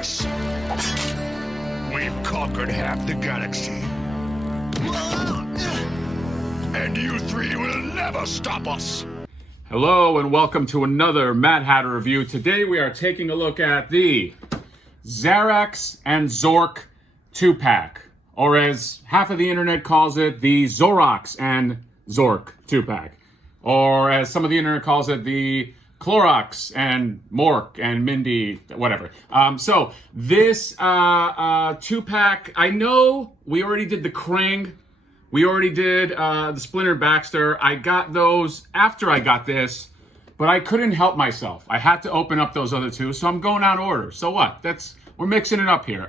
us. We've conquered half the galaxy. And you three will never stop us. Hello and welcome to another Mad Hatter review. Today we are taking a look at the Zarax and Zork 2-pack, or as half of the internet calls it, the Zarax and Zork 2-pack, or as some of the internet calls it, the Clorox and Mork and Mindy, whatever. So this 2-pack, I know we already did the Krang. We already did the Splinter Baxter. I got those after I got this, but I couldn't help myself. I had to open up those other two, so I'm going out of order. So what? We're mixing it up here.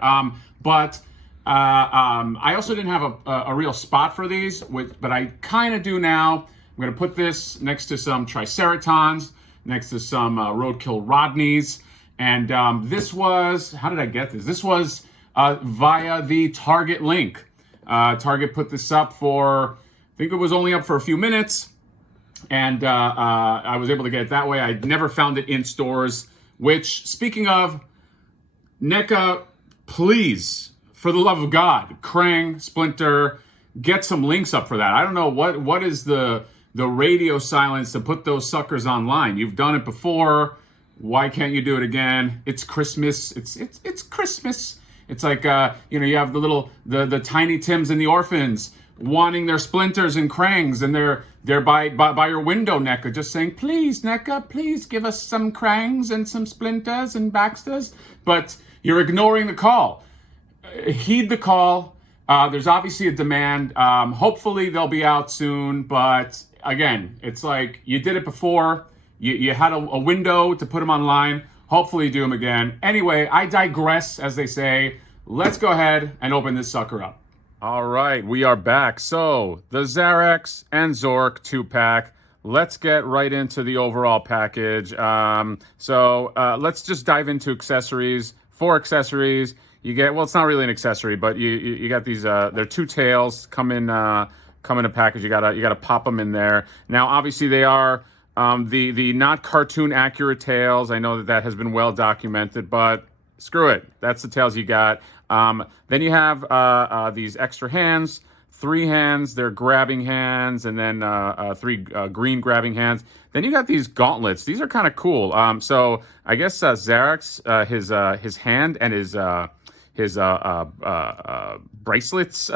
But I also didn't have a real spot for these, but I kind of do now. I'm going to put this next to some Triceratons, next to some Roadkill Rodneys. And this was, how did I get this? This was via the Target link. Target put this up for, I think it was only up for a few minutes, and I was able to get it that way. I never found it in stores, which, speaking of, NECA, please, for the love of God, Krang, Splinter, get some links up for that. I don't know what is the radio silence to put those suckers online. You've done it before. Why can't you do it again? It's Christmas. It's Christmas. It's like, you have the Tiny Tims and the orphans wanting their Splinters and Krangs, and they're by your window, NECA, just saying, please, NECA, please give us some Krangs and some Splinters and Baxters. But you're ignoring the call. Heed the call. There's obviously a demand. Hopefully they'll be out soon. But again, it's like you did it before. You had a window to put them online. Hopefully do them again. Anyway, I digress, as they say. Let's go ahead and open this sucker up. All right, we are back. So, the Zarax and Zork 2-pack. Let's get right into the overall package. Let's just dive into accessories. 4 accessories. You get, well, it's not really an accessory, but you got these, they're 2 tails come in a package. You gotta pop them in there. Now, obviously, they are the not cartoon accurate tails. I know that has been well documented, but screw it. That's the tails you got. Then you have these extra hands, 3 hands. They're grabbing hands, and then 3 green grabbing hands. Then you got these gauntlets. These are kind of cool. So I guess Zarax, his hand and his bracelets,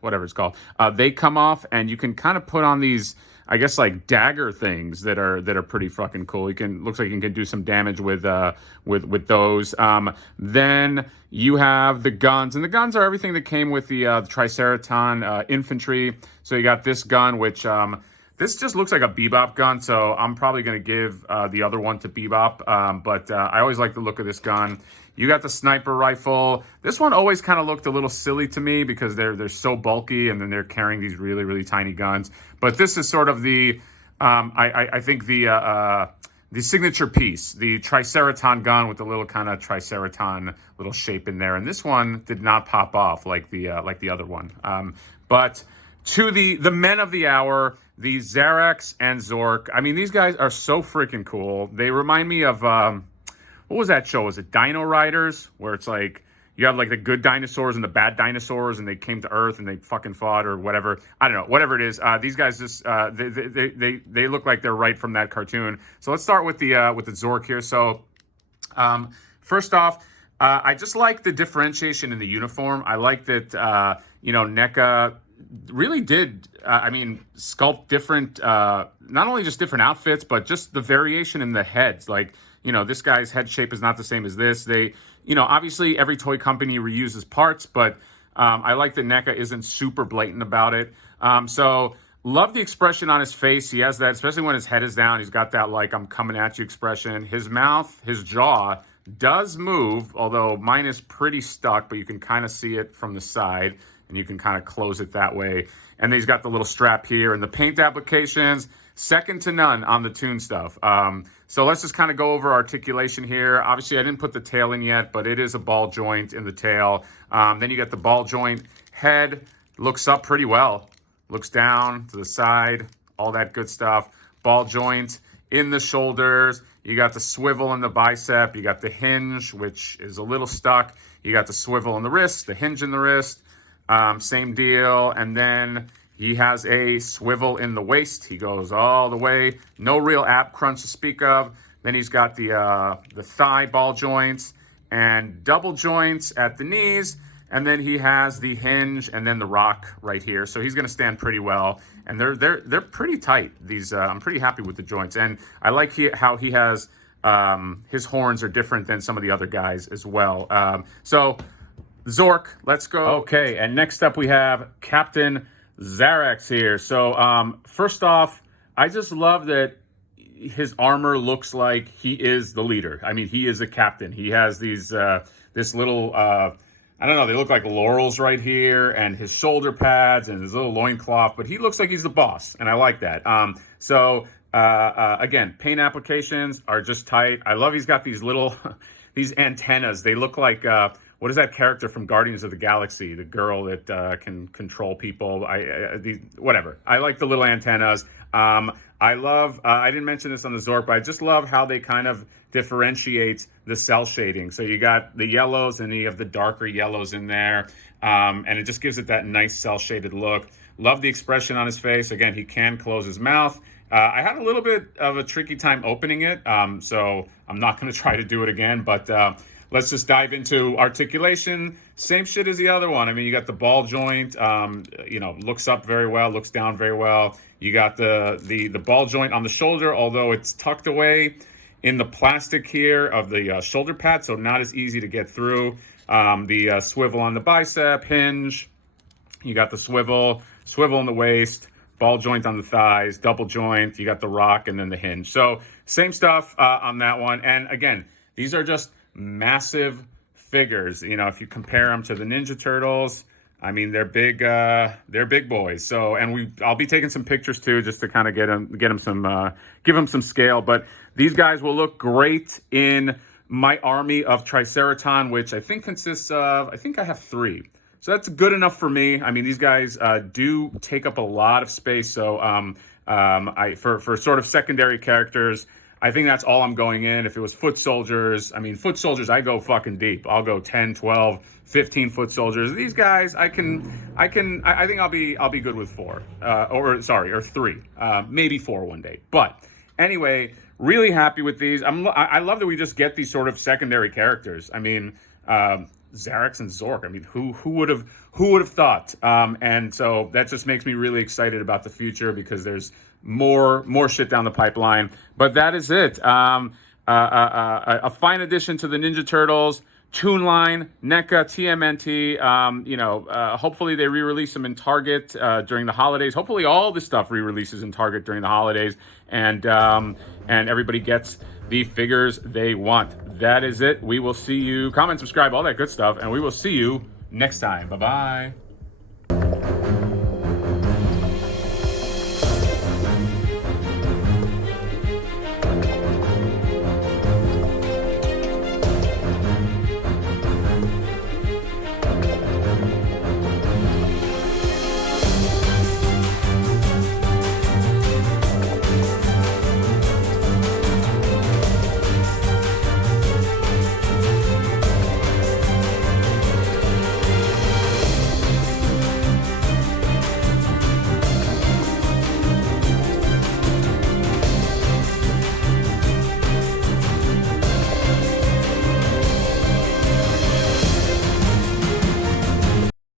whatever it's called, they come off, and you can kind of put on these, I guess, like dagger things that are pretty fucking cool. Looks like you can do some damage with those. Then you have the guns, and the guns are everything that came with the Triceraton infantry. So you got this gun, which this just looks like a Bebop gun, so I'm probably going to give the other one to Bebop. But I always like the look of this gun. You got the sniper rifle. This one always kind of looked a little silly to me because they're so bulky, and then they're carrying these really, really tiny guns. But this is sort of the, I think the signature piece, the Triceraton gun with the little kind of Triceraton little shape in there. And this one did not pop off like the other one. But to the men of the hour, the Zarax and Zork. I mean, these guys are so freaking cool. They remind me of, what was that show? Was it Dino Riders? Where it's like, you have like the good dinosaurs and the bad dinosaurs, and they came to Earth and they fucking fought or whatever. I don't know, whatever it is. These guys just, they look like they're right from that cartoon. So let's start with the Zork here. So, first off, I just like the differentiation in the uniform. I like that, NECA really did, sculpt different, not only just different outfits, but just the variation in the heads. Like, this guy's head shape is not the same as this. They, obviously every toy company reuses parts, but I like that NECA isn't super blatant about it. So love the expression on his face. He has that, especially when his head is down. He's got that, like, I'm coming at you expression. His mouth, his jaw does move, although mine is pretty stuck, but you can kind of see it from the side, and you can kind of close it that way. And then he's got the little strap here, and the paint applications, second to none on the Toon stuff. So let's just kind of go over articulation here. Obviously, I didn't put the tail in yet, but it is a ball joint in the tail. Then you got the ball joint head. Looks up pretty well. Looks down to the side, all that good stuff. Ball joint in the shoulders. You got the swivel in the bicep. You got the hinge, which is a little stuck. You got the swivel in the wrist, the hinge in the wrist. Same deal. And then he has a swivel in the waist. He goes all the way. No real ab crunch to speak of. Then he's got the thigh ball joints and double joints at the knees. And then he has the hinge and then the rock right here. So he's going to stand pretty well. And they're pretty tight. These I'm pretty happy with the joints. And I like how he has his horns are different than some of the other guys as well. So Zork, let's go. Okay, and next up we have Captain Zarax here. So first off, I just love that his armor looks like he is the leader. I mean, he is a captain. He has these this little I don't know, they look like laurels right here, and his shoulder pads and his little loincloth, but he looks like he's the boss, and I like that. Again, paint applications are just tight. I love he's got these little, these antennas. They look like, what is that character from Guardians of the Galaxy? The girl that can control people. Whatever. I like the little antennas. I love, I didn't mention this on the Zork, but I just love how they kind of differentiate the cell shading. So you got the yellows and you have the darker yellows in there. And it just gives it that nice cell shaded look. Love the expression on his face. Again, he can close his mouth. I had a little bit of a tricky time opening it. So I'm not going to try to do it again, but let's just dive into articulation. Same shit as the other one. I mean, you got the ball joint, looks up very well, looks down very well. You got the ball joint on the shoulder, although it's tucked away in the plastic here of the shoulder pad, so not as easy to get through. The swivel on the bicep, hinge. You got the swivel in the waist, ball joint on the thighs, double joint. You got the rock and then the hinge. So same stuff on that one. And again, these are just massive figures. You know, if you compare them to the Ninja Turtles, I mean, they're big boys. So, and I'll be taking some pictures too, just to kind of give them some scale. But these guys will look great in my army of Triceraton, which I think consists of, I think I have 3. So that's good enough for me. I mean, these guys do take up a lot of space. So for sort of secondary characters, I think that's all I'm going in. If it was foot soldiers, I I go fucking deep. I'll go 10, 12, 15 foot soldiers. These guys, I think I'll be good with 4, or 3, maybe 4 one day. But anyway, really happy with these. I love that we just get these sort of secondary characters. I mean, Zarax and Zork. I mean, who would have thought? And so that just makes me really excited about the future, because there's more shit down the pipeline. But that is it. A fine addition to the Ninja Turtles Toon line, NECA, TMNT. Hopefully they re-release them in Target during the holidays. Hopefully all this stuff re-releases in Target during the holidays, and everybody gets the figures they want. That is it. We will see you. Comment, subscribe, all that good stuff, and we will see you next time. Bye-bye.